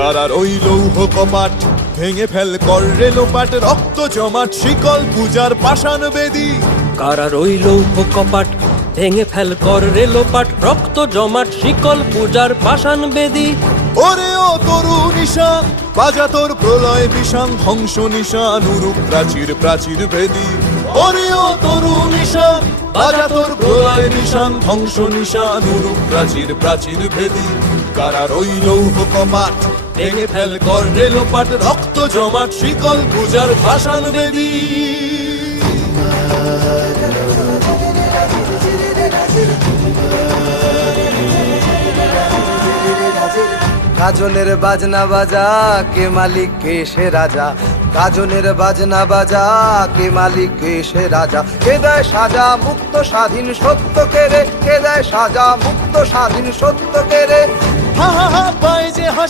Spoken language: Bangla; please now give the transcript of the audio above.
কারার ওই লৌহ কপাট ভেঙে ফেল কর রেলোপাট, রক্ত জমাট শিকল পূজার পাষাণ বেদী। কারার ওই লৌহ কপাট ভেঙে ফেল কর রেলোপাট, রক্ত জমাট শিকল পূজার পাষাণ বেদী। ওরে ও তরু নিশান বাজা তোর প্রলয় বিষান, ধ্বংস নিশান উরুপ প্রাচীর প্রাচীর ভেদী। ওরে ও তরু নিশান বাজা তোর প্রলয় নিশান, ধ্বংস নিশান উরুপ প্রাচীর প্রাচীর ভেদী। কারার ওই লৌহ কপাট ভেঙে ফেল কর রেলোপাট, রক্ত জমাট শিকল পূজার পাষাণ বেদী। গাজনের বাজনা বাজা, কে মালিক কে সে রাজা। গাজনের বাজনা বাজা, কে মালিক কে সে রাজা। কে দেয় সাজা মুক্ত স্বাধীন সত্য কেড়ে, কে দেয় সাজা মুক্ত স্বাধীন সত্য কেড়ে। হা হা হা পায় যে হাসি